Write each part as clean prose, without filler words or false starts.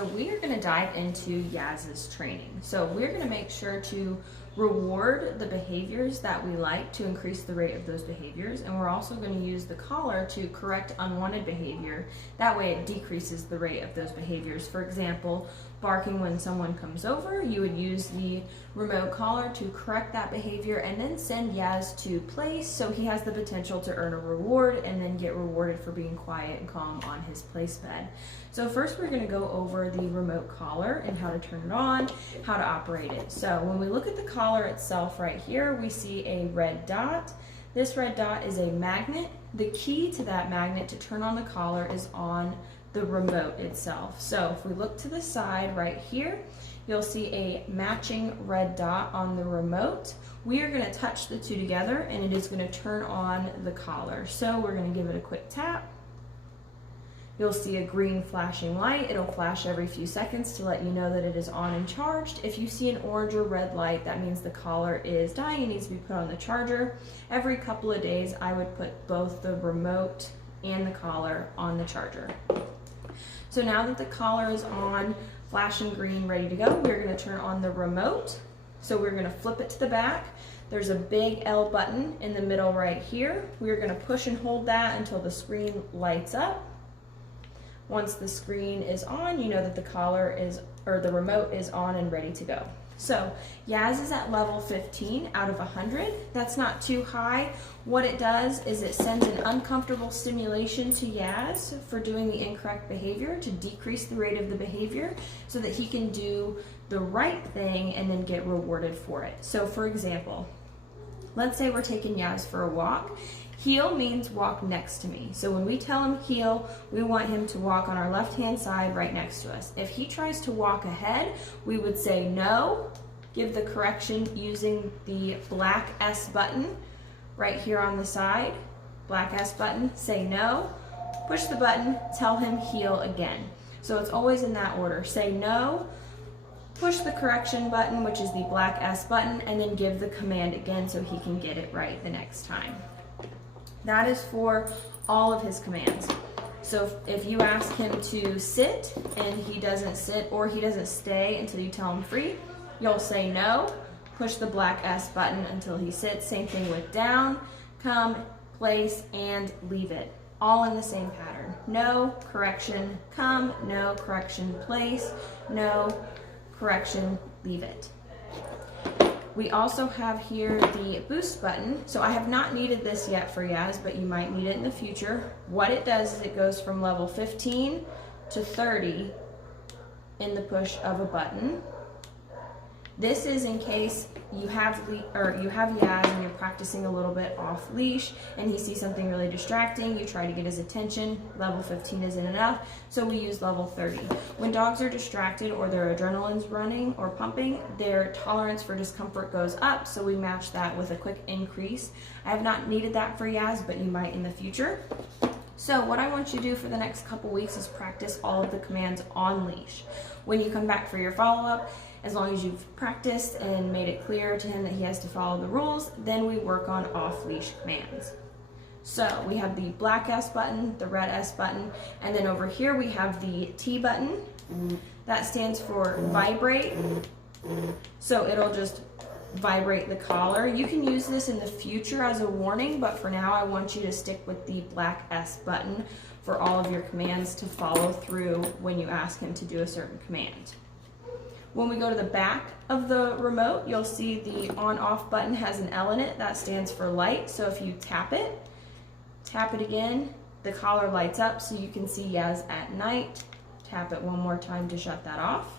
so we are going to dive into Yaz's training. So we're going to make sure to reward the behaviors that we like to increase the rate of those behaviors, and we're also going to use the collar to correct unwanted behavior. That way it decreases the rate of those behaviors. For example, barking when someone comes over, you would use the remote collar to correct that behavior and then send Yaz to place so he has the potential to earn a reward and then get rewarded for being quiet and calm on his place bed. So first we're going to go over the remote collar and how to turn it on, how to operate it. So when we look at the collar itself right here, we see a red dot. This red dot is a magnet. The key to that magnet to turn on the collar is on the remote itself. So if we look to the side right here, you'll see a matching red dot on the remote. We are going to touch the two together and it is going to turn on the collar. So we're going to give it a quick tap. You'll see a green flashing light. It'll flash every few seconds to let you know that it is on and charged. If you see an orange or red light, that means the collar is dying and needs to be put on the charger. Every couple of days, I would put both the remote and the collar on the charger. So now that the collar is on, flashing green, ready to go, we're going to turn on the remote. So we're going to flip it to the back. There's a big L button in the middle right here. We're going to push and hold that until the screen lights up. Once the screen is on, you know that the collar is, or the remote is on and ready to go. So Yaz is at level 15 out of 100. That's not too high. What it does is it sends an uncomfortable stimulation to Yaz for doing the incorrect behavior to decrease the rate of the behavior so that he can do the right thing and then get rewarded for it. So for example, let's say we're taking Yaz for a walk. Heel means walk next to me. So when we tell him heel, we want him to walk on our left-hand side right next to us. If he tries to walk ahead, we would say no, give the correction using the black S button right here on the side. Black S button, say no, push the button, tell him heel again. So it's always in that order. Say no, push the correction button, which is the black S button, and then give the command again so he can get it right the next time. That is for all of his commands. So if you ask him to sit and he doesn't sit or he doesn't stay until you tell him free, you'll say no, push the black S button until he sits. Same thing with down, come, place, and leave it. All in the same pattern. No, correction, come, no, correction, place, no, correction, leave it. We also have here the boost button. So I have not needed this yet for Yaz, but you might need it in the future. What it does is it goes from level 15 to 30 in the push of a button. This is in case you have Yaz and you're practicing a little bit off leash and he sees something really distracting, you try to get his attention. Level 15 isn't enough, so we use level 30. When dogs are distracted or their adrenaline's running or pumping, their tolerance for discomfort goes up, so we match that with a quick increase. I have not needed that for Yaz, but you might in the future. So what I want you to do for the next couple weeks is practice all of the commands on leash. When you come back for your follow-up, as long as you've practiced and made it clear to him that he has to follow the rules, then we work on off-leash commands. So we have the black S button, the red S button, and then over here we have the T button. That stands for vibrate. So it'll just vibrate the collar. You can use this in the future as a warning, but for now I want you to stick with the black S button for all of your commands to follow through when you ask him to do a certain command. When we go to the back of the remote, you'll see the on-off button has an L in it. That stands for light. So if you tap it again, the collar lights up so you can see Yaz at night. Tap it one more time to shut that off.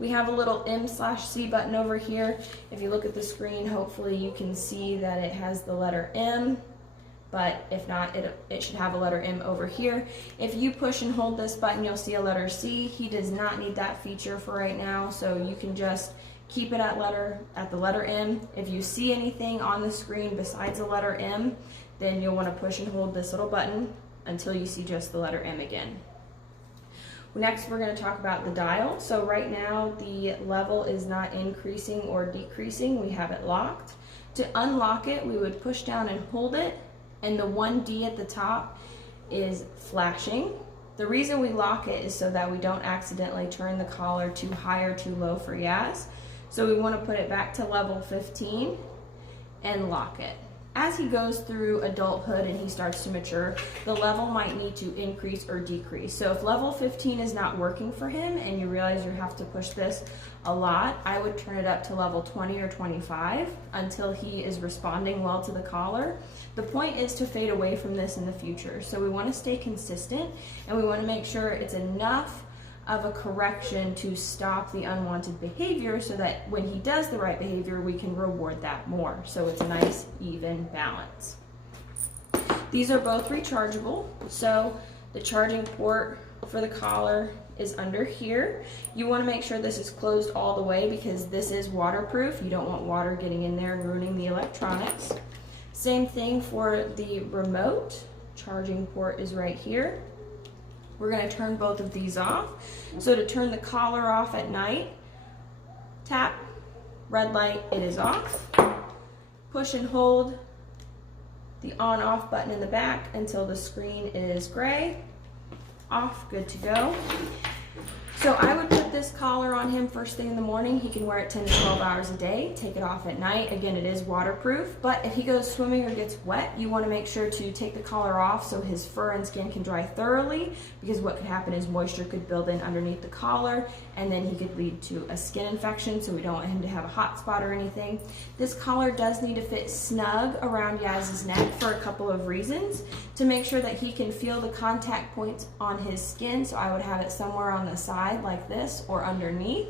We have a little M/C button over here. If you look at the screen, hopefully you can see that it has the letter M. But if not, it should have a letter M over here. If you push and hold this button, you'll see a letter C. He does not need that feature for right now, so you can just keep it at the letter M. If you see anything on the screen besides the letter M, then you'll want to push and hold this little button until you see just the letter M again. Next, we're going to talk about the dial. So right now, the level is not increasing or decreasing. We have it locked. To unlock it, we would push down and hold it, and the 1D at the top is flashing. The reason we lock it is so that we don't accidentally turn the collar too high or too low for Yaz. So we want to put it back to level 15 and lock it. As he goes through adulthood and he starts to mature, the level might need to increase or decrease. So if level 15 is not working for him and you realize you have to push this a lot, I would turn it up to level 20 or 25 until he is responding well to the collar. The point is to fade away from this in the future. So we want to stay consistent and we want to make sure it's enough of a correction to stop the unwanted behavior so that when he does the right behavior, we can reward that more. So it's a nice, even balance. These are both rechargeable. So the charging port for the collar is under here. You want to make sure this is closed all the way because this is waterproof. You don't want water getting in there and ruining the electronics. Same thing for the remote. Charging port is right here. We're going to turn both of these off. So to turn the collar off at night, tap, red light, it is off. Push and hold the on-off button in the back until the screen is gray. Off, good to go. So I would put this collar on him first thing in the morning. He can wear it 10 to 12 hours a day. Take it off at night. Again, it is waterproof, but if he goes swimming or gets wet, you want to make sure to take the collar off so his fur and skin can dry thoroughly, because what could happen is moisture could build in underneath the collar and then he could lead to a skin infection, so we don't want him to have a hot spot or anything. This collar does need to fit snug around Yaz's neck for a couple of reasons. To make sure that he can feel the contact points on his skin, so I would have it somewhere on the side like this or underneath,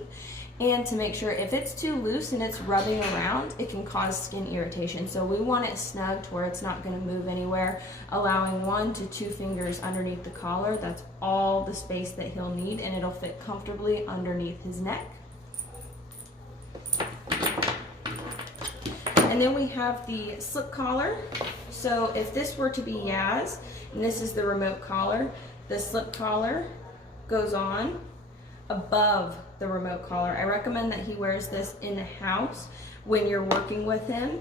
and to make sure if it's too loose and it's rubbing around, it can cause skin irritation. So we want it snug to where it's not going to move anywhere, allowing 1 to 2 fingers underneath the collar. That's all the space that he'll need, and it'll fit comfortably underneath his neck. And then we have the slip collar. So if this were to be Yaz, and this is the remote collar, the slip collar goes on above the remote collar. I recommend that he wears this in the house when you're working with him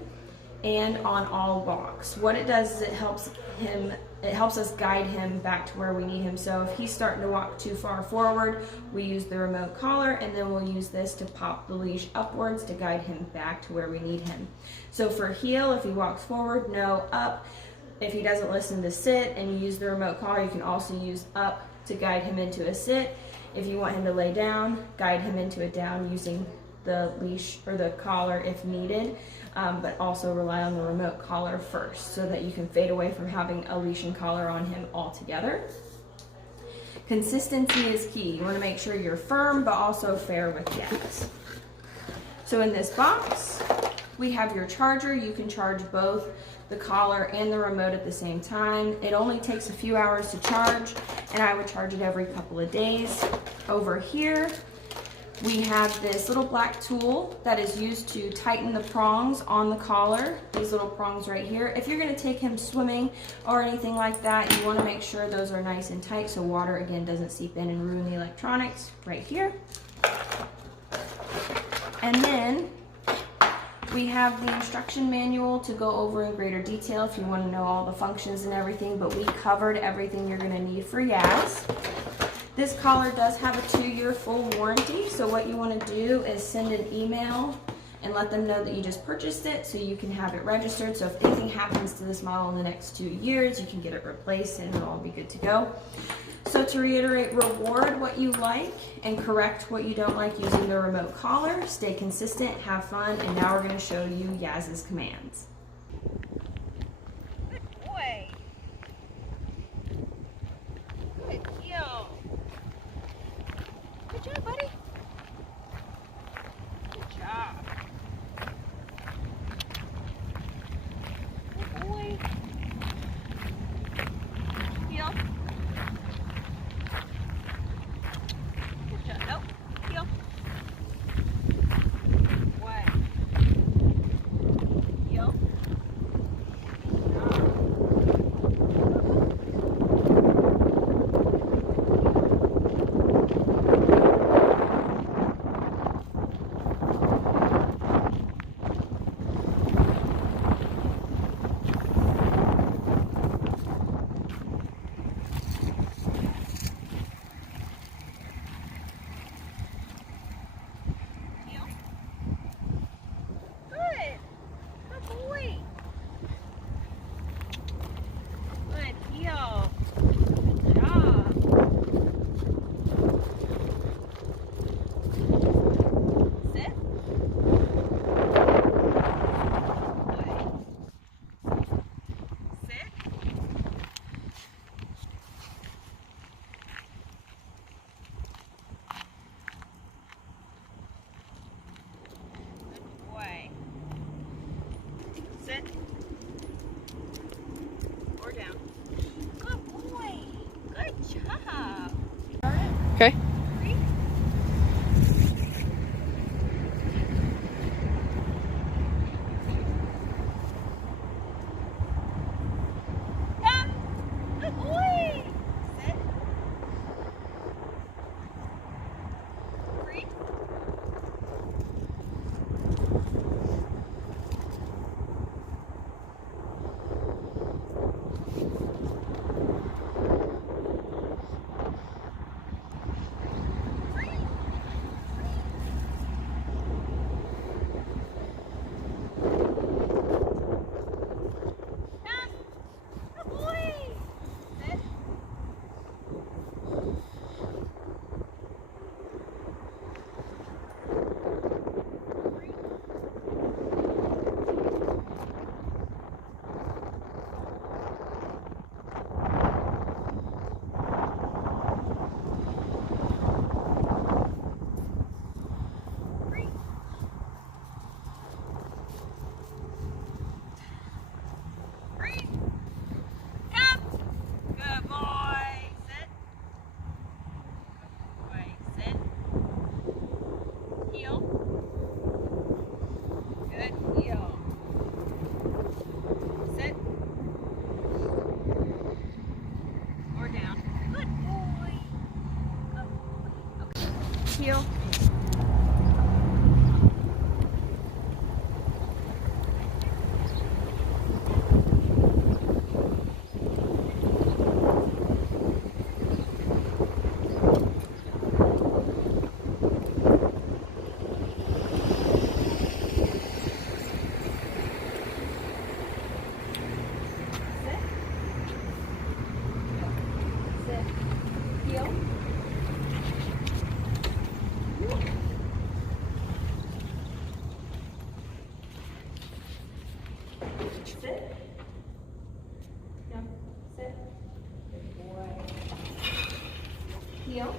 and on all walks. What it does is it helps us guide him back to where we need him. So if he's starting to walk too far forward, we use the remote collar, and then we'll use this to pop the leash upwards to guide him back to where we need him. So for heel, if he walks forward, no, up. If he doesn't listen to sit and you use the remote collar, you can also use up to guide him into a sit. If you want him to lay down, guide him into a down using the leash or the collar if needed, but also rely on the remote collar first so that you can fade away from having a leash and collar on him altogether. Consistency is key. You want to make sure you're firm but also fair with Yaz. So in this box, we have your charger. You can charge both the collar and the remote at the same time. It only takes a few hours to charge, and I would charge it every couple of days. Over here, we have this little black tool that is used to tighten the prongs on the collar, these little prongs right here. If you're going to take him swimming or anything like that, you want to make sure those are nice and tight so water, again, doesn't seep in and ruin the electronics. Right here. And then we have the instruction manual to go over in greater detail if you want to know all the functions and everything, but we covered everything you're going to need for Yaz. This collar does have a 2-year full warranty, so what you want to do is send an email and let them know that you just purchased it so you can have it registered. So if anything happens to this model in the next 2 years, you can get it replaced and it'll all be good to go. So to reiterate, reward what you like and correct what you don't like using the remote collar. Stay consistent, have fun, and now we're going to show you Yaz's commands. Good boy. Good deal. Good job, buddy. Good job. Good boy. Heel. Good job. Nope. Heel. Way. Heel. Okay. Come. Good boy. Sit. Free. Come. Good boy. Sit. Free. Come. Good boy. Sit. Good boy. Sit. Heel. Good heel. Sit. Or down. Good boy. Good boy. Okay. Heel. Sit. Heel. Sit. No. Sit. Good boy. Heel.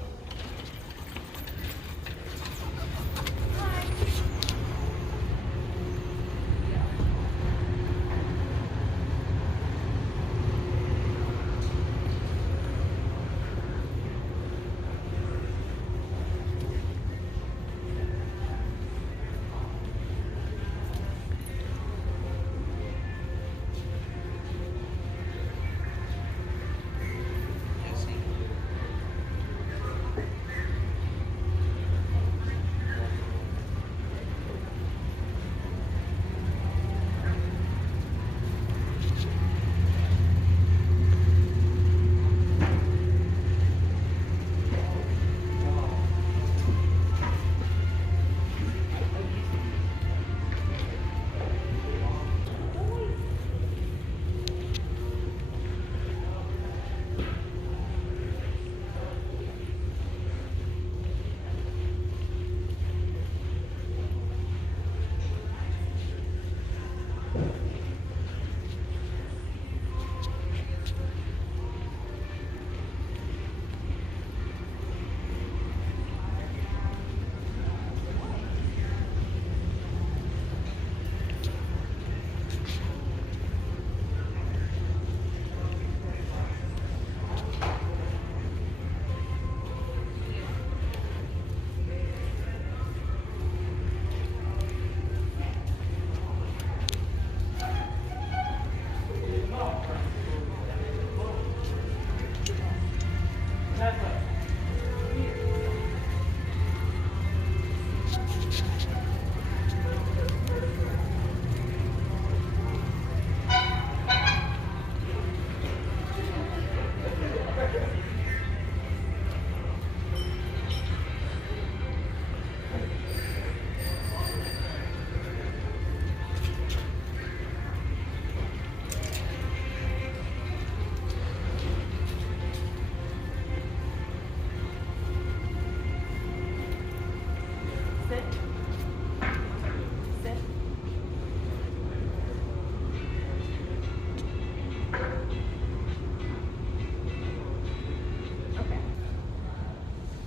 Hi.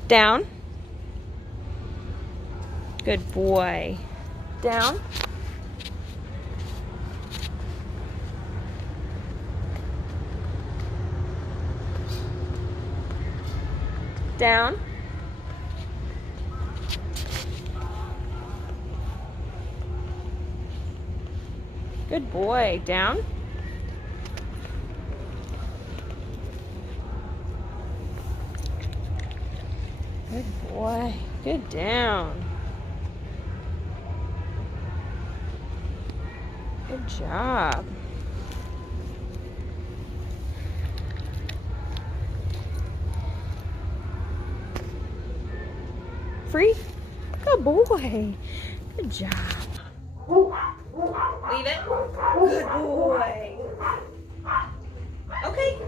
Down. Good boy. Down. Down. Good boy. Down. Good boy. Good down. Good job. Free? Good boy. Good job. Leave it. Good boy. Okay.